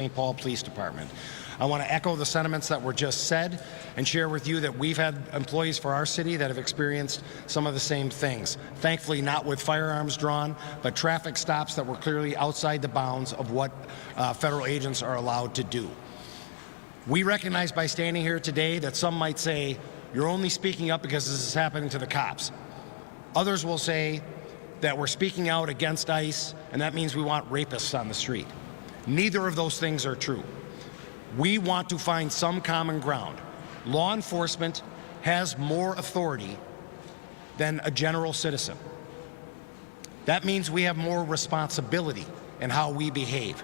St. Paul Police Department. I want to echo the sentiments that were just said and share with you that we've had employees for our city that have experienced some of the same things. Thankfully, not with firearms drawn, but traffic stops that were clearly outside the bounds of what federal agents are allowed to do. We recognize by standing here today that some might say, you're only speaking up because this is happening to the cops. Others will say that we're speaking out against ICE, and that means we want rapists on the street. Neither of those things are true. We want to find some common ground. Law enforcement has more authority than a general citizen. That means we have more responsibility in how we behave.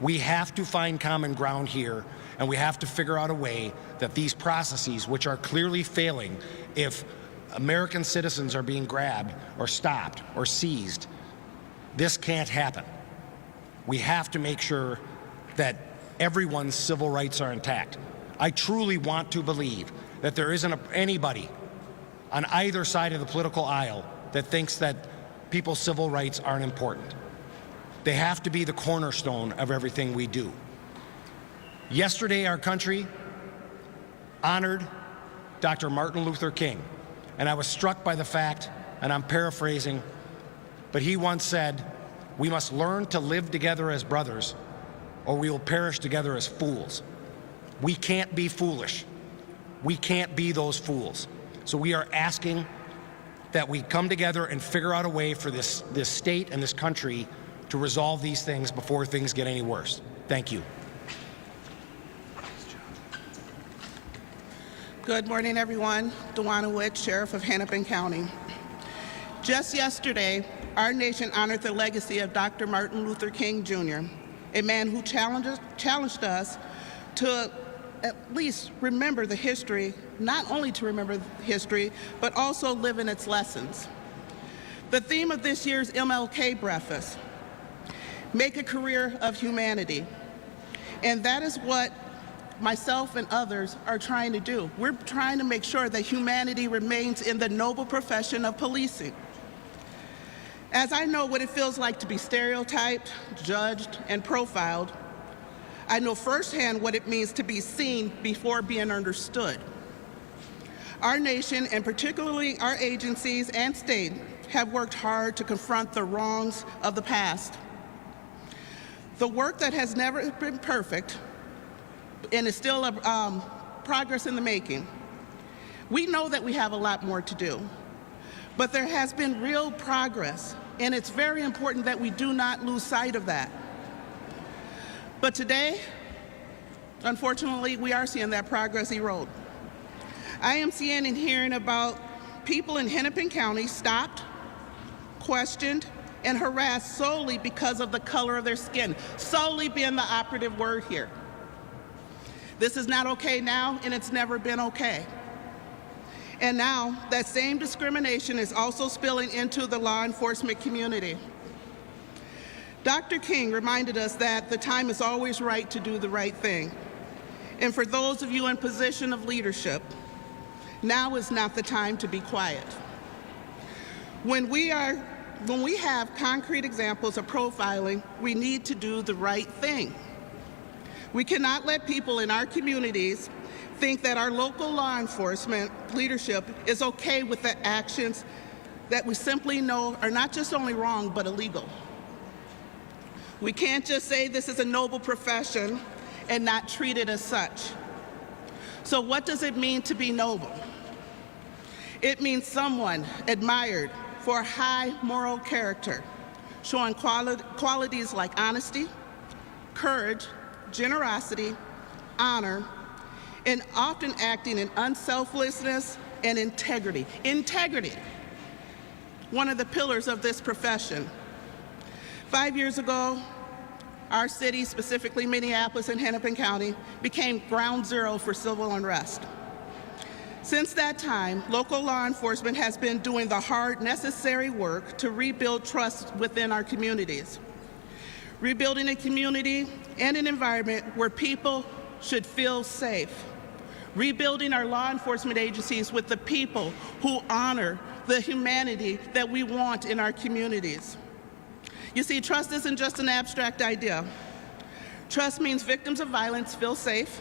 We have to find common ground here, and we have to figure out a way that these processes, which are clearly failing if American citizens are being grabbed or stopped or seized, this can't happen. We have to make sure that everyone's civil rights are intact. I truly want to believe that there isn't anybody on either side of the political aisle that thinks that people's civil rights aren't important. They have to be the cornerstone of everything we do. Yesterday, our country honored Dr. Martin Luther King, and I was struck by the fact, and I'm paraphrasing, but he once said, "We must learn to live together as brothers, or we will perish together as fools." We can't be foolish. We can't be those fools. So we are asking that we come together and figure out a way for this state and this country to resolve these things before things get any worse. Thank you. Good morning, everyone. Dewana Witt, Sheriff of Hennepin County. Just yesterday, our nation honored the legacy of Dr. Martin Luther King, Jr., a man who challenged us to at least remember the history, not only to remember history, but also live in its lessons. The theme of this year's MLK breakfast, make a career of humanity. And that is what myself and others are trying to do. We're trying to make sure that humanity remains in the noble profession of policing. As I know what it feels like to be stereotyped, judged, and profiled, I know firsthand what it means to be seen before being understood. Our nation, and particularly our agencies and state, have worked hard to confront the wrongs of the past. The work that has never been perfect and is still progress in the making. We know that we have a lot more to do, but there has been real progress, and it's very important that we do not lose sight of that. But today, unfortunately, we are seeing that progress erode. I am seeing and hearing about people in Hennepin County stopped, questioned, and harassed solely because of the color of their skin, solely being the operative word here. This is not okay now, and it's never been okay. And now, that same discrimination is also spilling into the law enforcement community. Dr. King reminded us that the time is always right to do the right thing. And for those of you in position of leadership, now is not the time to be quiet. When we have concrete examples of profiling, we need to do the right thing. We cannot let people in our communities think that our local law enforcement leadership is okay with the actions that we simply know are not just only wrong, but illegal. We can't just say this is a noble profession and not treat it as such. So what does it mean to be noble? It means someone admired for high moral character, showing qualities like honesty, courage, generosity, honor, and often acting in unselflessness and integrity. Integrity, one of the pillars of this profession. 5 years ago, our city, specifically Minneapolis and Hennepin County, became ground zero for civil unrest. Since that time, local law enforcement has been doing the hard, necessary work to rebuild trust within our communities. Rebuilding a community and an environment where people should feel safe. Rebuilding our law enforcement agencies with the people who honor the humanity that we want in our communities. You see, trust isn't just an abstract idea. Trust means victims of violence feel safe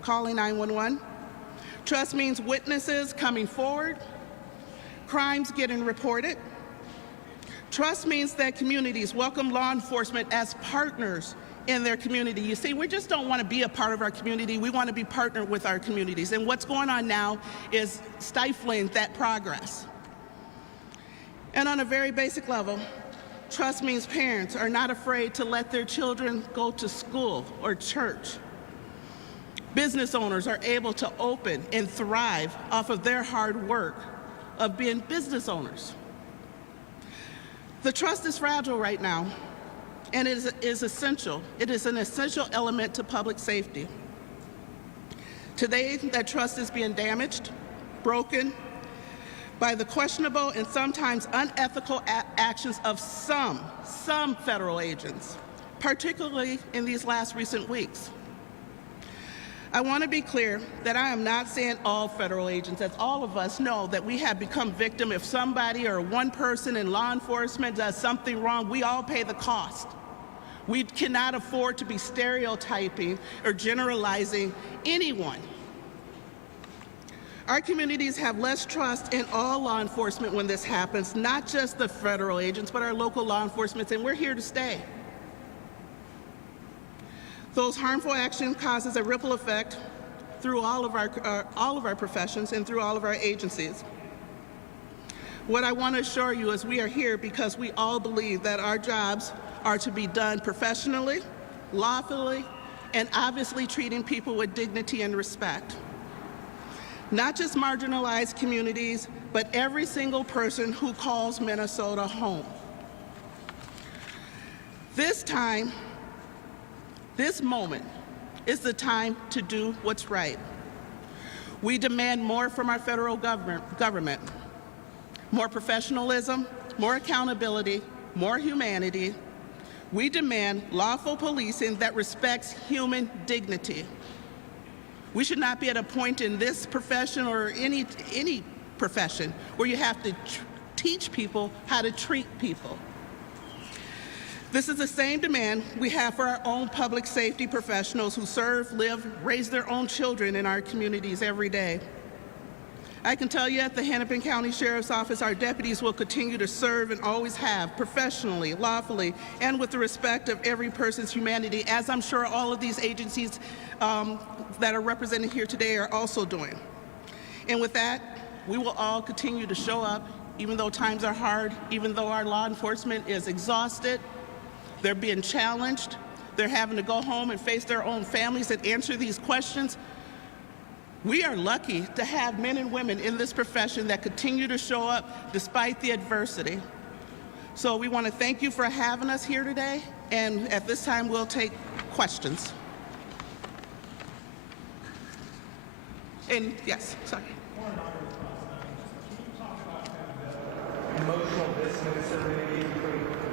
calling 911. Trust means witnesses coming forward, crimes getting reported. Trust means that communities welcome law enforcement as partners in their community. You see, we just don't want to be a part of our community. We want to be partnered with our communities. And what's going on now is stifling that progress. And on a very basic level, trust means parents are not afraid to let their children go to school or church. Business owners are able to open and thrive off of their hard work of being business owners. The trust is fragile right now, and it is essential. It is an essential element to public safety. Today, that trust is being damaged, broken by the questionable and sometimes unethical actions of some federal agents, particularly in these last recent weeks. I want to be clear that I am not saying all federal agents, as all of us know that we have become victim. If somebody or one person in law enforcement does something wrong, we all pay the cost. We cannot afford to be stereotyping or generalizing anyone. Our communities have less trust in all law enforcement when this happens, not just the federal agents, but our local law enforcement, and we're here to stay. Those harmful actions causes a ripple effect through all of our professions and through all of our agencies. What I want to assure you is we are here because we all believe that our jobs are to be done professionally, lawfully, and obviously treating people with dignity and respect. Not just marginalized communities, but every single person who calls Minnesota home. This moment is the time to do what's right. We demand more from our federal government, more professionalism, more accountability, more humanity. We demand lawful policing that respects human dignity. We should not be at a point in this profession or any profession where you have to teach people how to treat people. This is the same demand we have for our own public safety professionals who serve, live, raise their own children in our communities every day. I can tell you at the Hennepin County Sheriff's Office, our deputies will continue to serve and always have professionally, lawfully, and with the respect of every person's humanity, as I'm sure all of these agencies that are represented here today are also doing. And with that, we will all continue to show up, even though times are hard, even though our law enforcement is exhausted. They're being challenged. They're having to go home and face their own families and answer these questions. We are lucky to have men and women in this profession that continue to show up despite the adversity. So we want to thank you for having us here today, and at this time we'll take questions. And yes, sorry. Emotional distance or maybe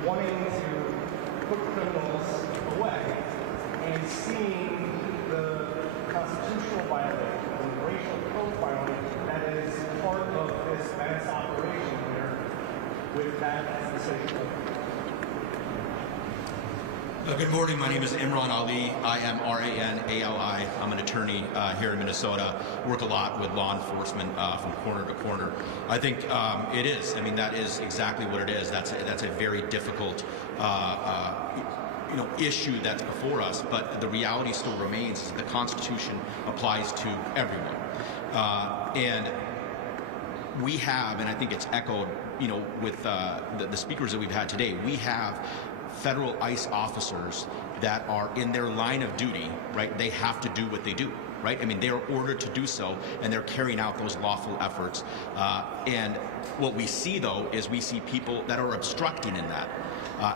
wanting to put criminals away and seeing the constitutional violation and the racial profiling that is part of this mass operation here with that as the social. Good morning. My name is Imran Ali. I am R-A-N-A-L-I. I'm an attorney here in Minnesota. Work a lot with law enforcement from corner to corner. I think it is. I mean, that is exactly what it is. That's a very difficult issue that's before us. But the reality still remains is that the Constitution applies to everyone. And we have, and I think it's echoed, with the speakers that we've had today, we have federal ICE officers that are in their line of duty, right? They have to do what they do, right? I mean, they are ordered to do so, and they're carrying out those lawful efforts. And what we see, though, is we see people that are obstructing in that.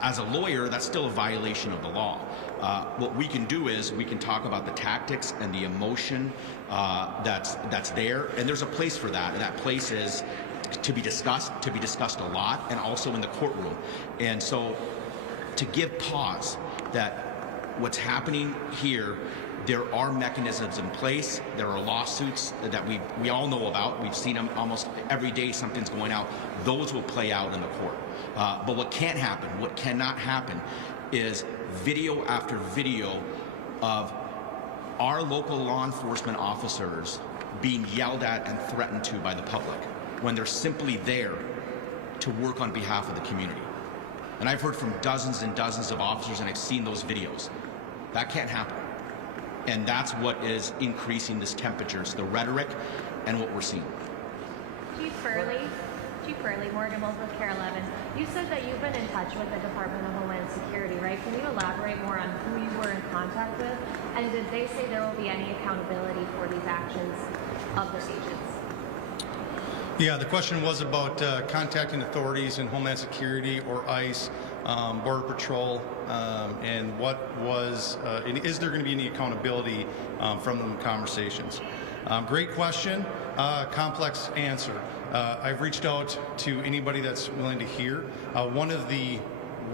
As a lawyer, that's still a violation of the law. What we can do is we can talk about the tactics and the emotion that's there, and there's a place for that, and that place is to be discussed a lot, and also in the courtroom. And so, to give pause that what's happening here, there are mechanisms in place. There are lawsuits that we all know about. We've seen them almost every day. Something's going out. Those will play out in the court. But what can't happen, what cannot happen, is video after video of our local law enforcement officers being yelled at and threatened to by the public when they're simply there to work on behalf of the community. And I've heard from dozens and dozens of officers, and I've seen those videos. That can't happen. And that's what is increasing this temperature. It's the rhetoric and what we're seeing. Chief Burley, Morgan Wolf, Care 11. You said that you've been in touch with the Department of Homeland Security, right? Can you elaborate more on who you were in contact with? And did they say there will be any accountability for these actions of the agents? Yeah, the question was about contacting authorities in Homeland Security or ICE, Border Patrol, and what was, is there going to be any accountability from the conversations? Great question, complex answer. I've reached out to anybody that's willing to hear. One of the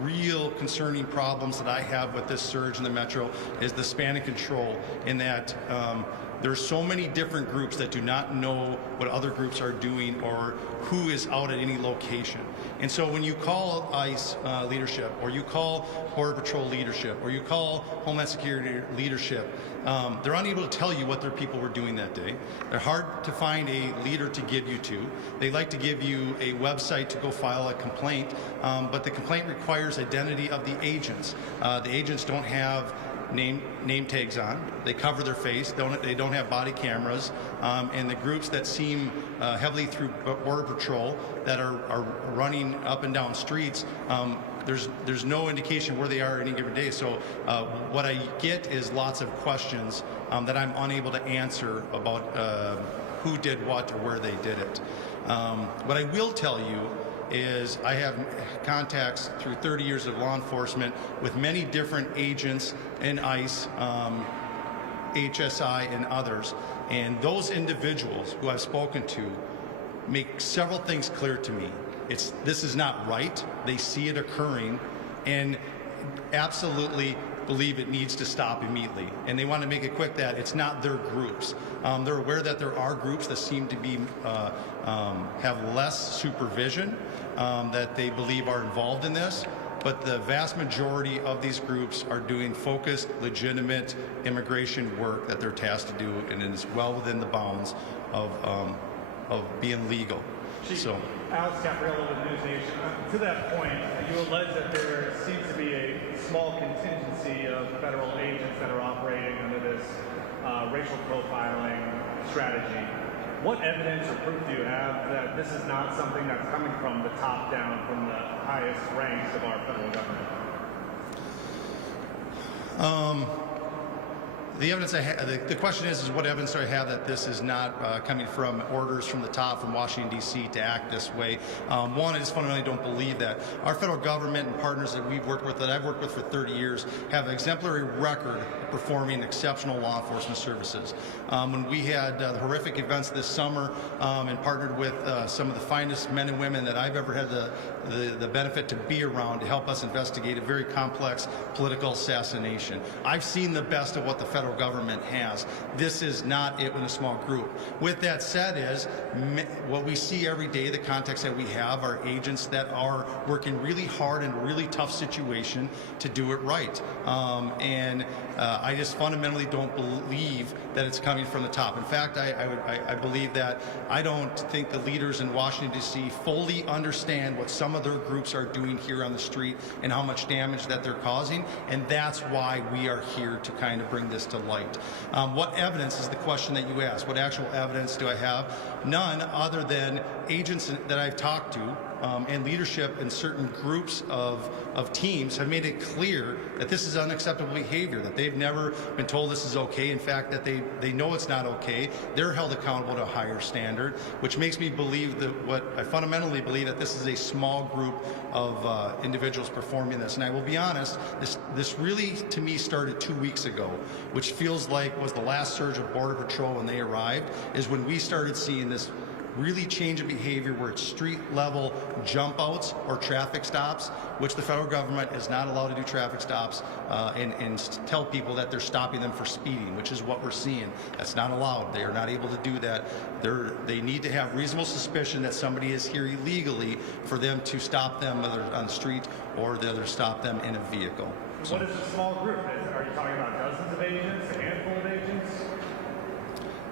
real concerning problems that I have with this surge in the metro is the span of control, in that there's so many different groups that do not know what other groups are doing or who is out at any location. And so when you call ICE leadership, or you call Border Patrol leadership, or you call Homeland Security leadership, they're unable to tell you what their people were doing that day. They're hard to find a leader to give you to. They like to give you a website to go file a complaint, but the complaint requires identity of the agents. The agents don't have name tags on. They cover their face. They don't have body cameras. And the groups that seem heavily through Border Patrol that are running up and down streets, there's no indication where they are any given day. So what I get is lots of questions that I'm unable to answer about who did what or where they did it. What I will tell you is I have contacts through 30 years of law enforcement with many different agents in ICE, HSI, and others. And those individuals who I've spoken to make several things clear to me. This is not right. They see it occurring and absolutely believe it needs to stop immediately. And they want to make it quick that it's not their groups. They're aware that there are groups that seem to be have less supervision that they believe are involved in this, but the vast majority of these groups are doing focused, legitimate immigration work that they're tasked to do, and it is well within the bounds of being legal. So, Alex Capriello with News Nation. To that point, you allege that there seems to be a small contingency of federal agents that are operating under this racial profiling strategy. What evidence or proof do you have that this is not something that's coming from the top down, from the highest ranks of our federal government? The evidence I have, the question is what evidence do I have that this is not coming from orders from the top, from Washington, D.C. to act this way? One, I just fundamentally don't believe that. Our federal government and partners that we've worked with, that I've worked with for 30 years, have an exemplary record of performing exceptional law enforcement services. When we had the horrific events this summer and partnered with some of the finest men and women that I've ever had the benefit to be around to help us investigate a very complex political assassination. I've seen the best of what the federal government has. This is not it in a small group. With that said, is what we see every day, the context that we have are agents that are working really hard in a really tough situation to do it right. I just fundamentally don't believe that it's coming from the top. In fact, I believe that I don't think the leaders in Washington, D.C. fully understand what some of their groups are doing here on the street and how much damage that they're causing, and that's why we are here to kind of bring this to light. What evidence is the question that you asked? What actual evidence do I have? None, other than agents that I've talked to and leadership in certain groups of teams have made it clear that this is unacceptable behavior, that they've never been told this is okay. In fact, that they know it's not okay. They're held accountable to a higher standard, which makes me believe that what I fundamentally believe, that this is a small group of individuals performing this. And I will be honest, this really, to me, started 2 weeks ago, which feels like was the last surge of Border Patrol when they arrived, is when we started seeing this really change of behavior where it's street level jump outs or traffic stops, which the federal government is not allowed to do traffic stops and tell people that they're stopping them for speeding, which is what we're seeing. That's not allowed. They are not able to do that. They need to have reasonable suspicion that somebody is here illegally for them to stop them, whether on the street or stop them in a vehicle. So what is a small group? Are you talking about dozens of agents?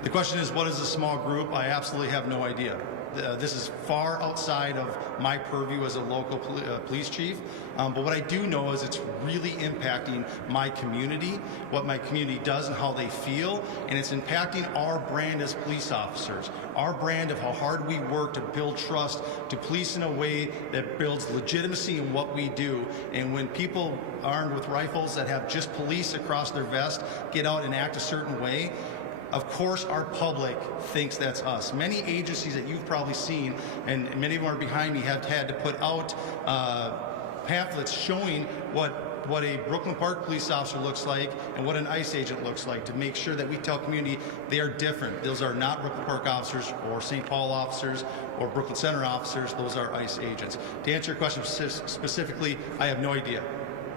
The question is, what is a small group? I absolutely have no idea. This is far outside of my purview as a local police chief. But what I do know is it's really impacting my community, what my community does and how they feel, and it's impacting our brand as police officers, our brand of how hard we work to build trust, to police in a way that builds legitimacy in what we do. And when people armed with rifles that have just police across their vest get out and act a certain way, of course our public thinks that's us. Many agencies that you've probably seen, and many of them are behind me, have had to put out pamphlets showing what a Brooklyn Park police officer looks like and what an ICE agent looks like, to make sure that we tell community they are different. Those are not Brooklyn Park officers or St. Paul officers or Brooklyn Center officers. Those are ICE agents. To answer your question specifically, I have no idea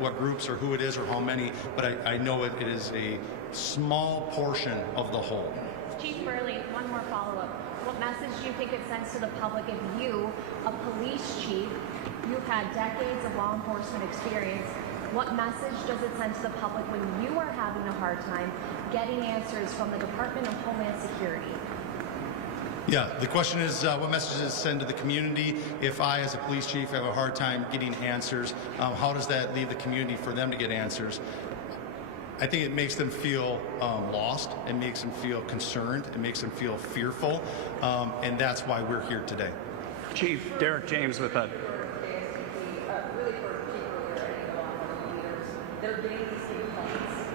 what groups or who it is or how many, but I know it is a small portion of the whole. Chief Burley, one more follow-up. What message do you think it sends to the public if you, a police chief, you've had decades of law enforcement experience, what message does it send to the public when you are having a hard time getting answers from the Department of Homeland Security? Yeah, the question is what message does it send to the community if I, as a police chief, have a hard time getting answers? How does that leave the community for them to get answers? I think it makes them feel lost. It makes them feel concerned. It makes them feel fearful. And that's why we're here today. Chief Derek James with a... Really for people who are any law enforcement leaders, they're getting these complaints.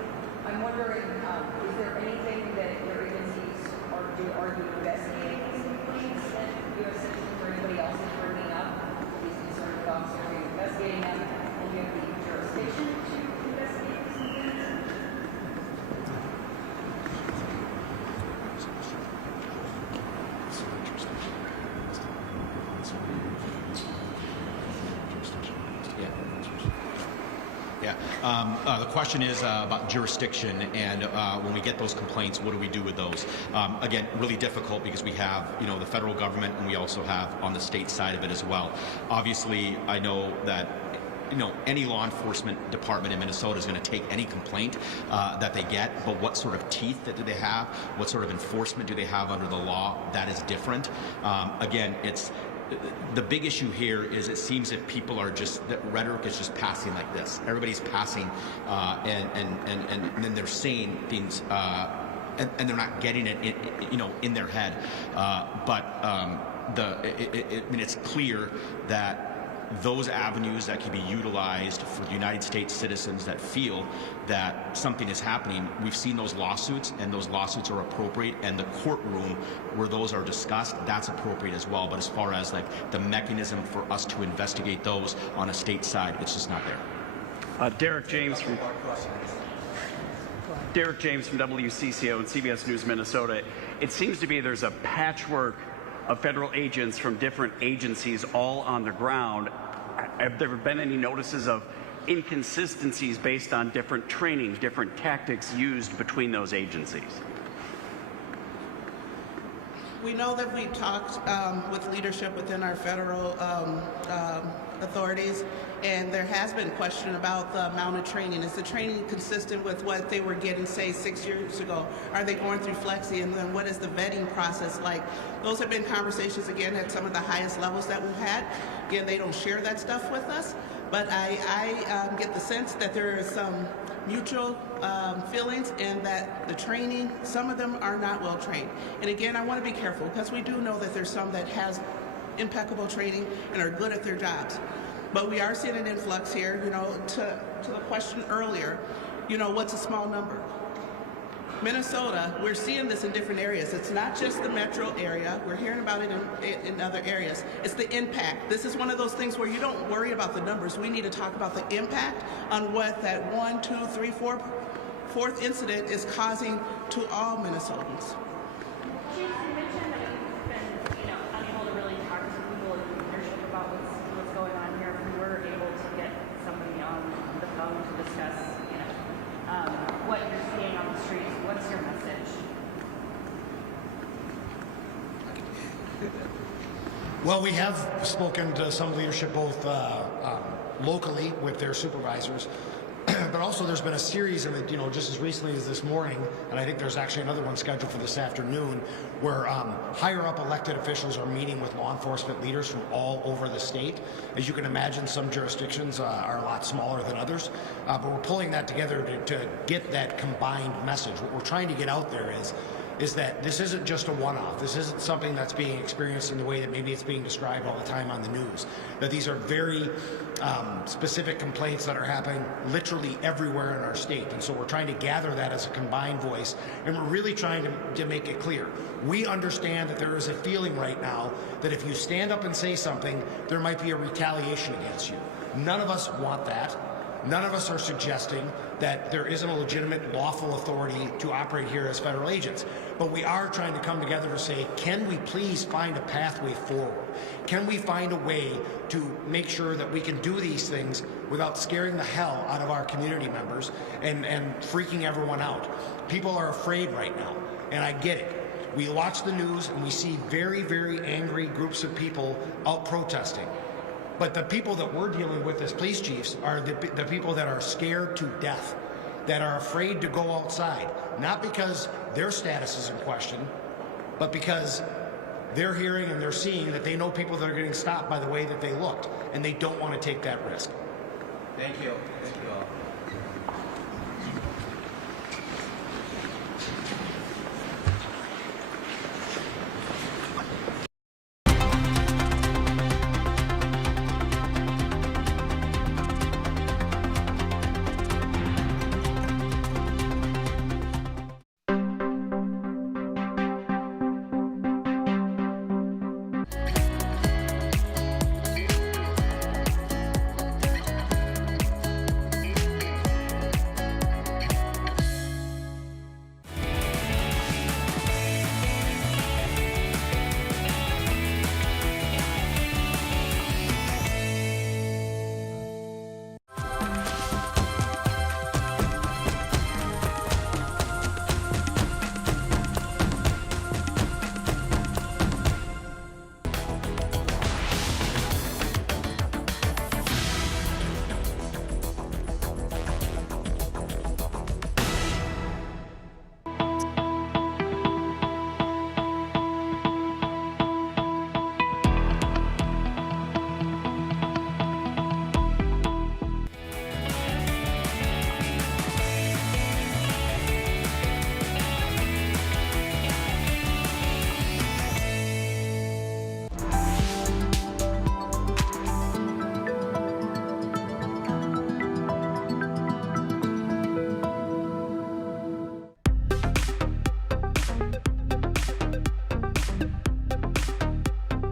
I'm wondering, is there anything that your agencies are you investigating these complaints that U.S. citizens or anybody else is bringing up? These concerned with officers, are you investigating them? And do you have the jurisdiction to investigate these complaints? The question is about jurisdiction, and when we get those complaints, what do we do with those? Again, really difficult because we have, the federal government, and we also have on the state side of it as well. Obviously, I know that any law enforcement department in Minnesota is going to take any complaint that they get, but what sort of teeth do they have? What sort of enforcement do they have under the law? That is different. Again, the big issue here is it seems that people are that rhetoric is just passing like this. Everybody's passing and then they're saying things and they're not getting it in their head. It's clear that those avenues that can be utilized for the United States citizens that feel that something is happening, we've seen those lawsuits, and those lawsuits are appropriate, and the courtroom where those are discussed, that's appropriate as well. But as far as the mechanism for us to investigate those on a state side, it's just not there. Derek James from WCCO and CBS News Minnesota. It seems to be there's a patchwork of federal agents from different agencies all on the ground. Have there been any notices of inconsistencies based on different training, different tactics used between those agencies? We know that we talked with leadership within our federal authorities, and there has been question about the amount of training. Is the training consistent with what they were getting, say, 6 years ago? Are they going through Flexi? And then what is the vetting process like? Those have been conversations, again, at some of the highest levels that we've had. Again, they don't share that stuff with us, but I get the sense that there is some mutual feelings, and that the training, some of them are not well trained. And again, I want to be careful because we do know that there's some that has impeccable training and are good at their jobs. But we are seeing an influx here, to the question earlier, what's a small number? Minnesota, we're seeing this in different areas. It's not just the metro area. We're hearing about it in other areas. It's the impact. This is one of those things where you don't worry about the numbers. We need to talk about the impact on what that 1, 2, 3, 4, fourth incident is causing to all Minnesotans. Chief, you mentioned that you've been, unable to really talk to people in leadership about what's going on here. If we were able to get somebody on the phone to discuss, what you're seeing on the streets, what's your message? Well, we have spoken to some leadership both locally with their supervisors, but but also there's been a series of, just as recently as this morning, and I think there's actually another one scheduled for this afternoon, where higher up elected officials are meeting with law enforcement leaders from all over the state. As you can imagine, some jurisdictions are a lot smaller than others, but we're pulling that together to get that combined message. What we're trying to get out there is that this isn't just a one-off. This isn't something that's being experienced in the way that maybe it's being described all the time on the news. That these are very specific complaints that are happening literally everywhere in our state. And so we're trying to gather that as a combined voice, and we're really trying to make it clear. We understand that there is a feeling right now that if you stand up and say something, there might be a retaliation against you. None of us want that. None of us are suggesting that there isn't a legitimate lawful authority to operate here as federal agents. But we are trying to come together to say, can we please find a pathway forward? Can we find a way to make sure that we can do these things without scaring the hell out of our community members and freaking everyone out? People are afraid right now, and I get it. We watch the news and we see very, very angry groups of people out protesting. But the people that we're dealing with as police chiefs are the people that are scared to death, that are afraid to go outside, not because their status is in question, but because they're hearing and they're seeing that they know people that are getting stopped by the way that they looked, and they don't want to take that risk. Thank you. Thank you all.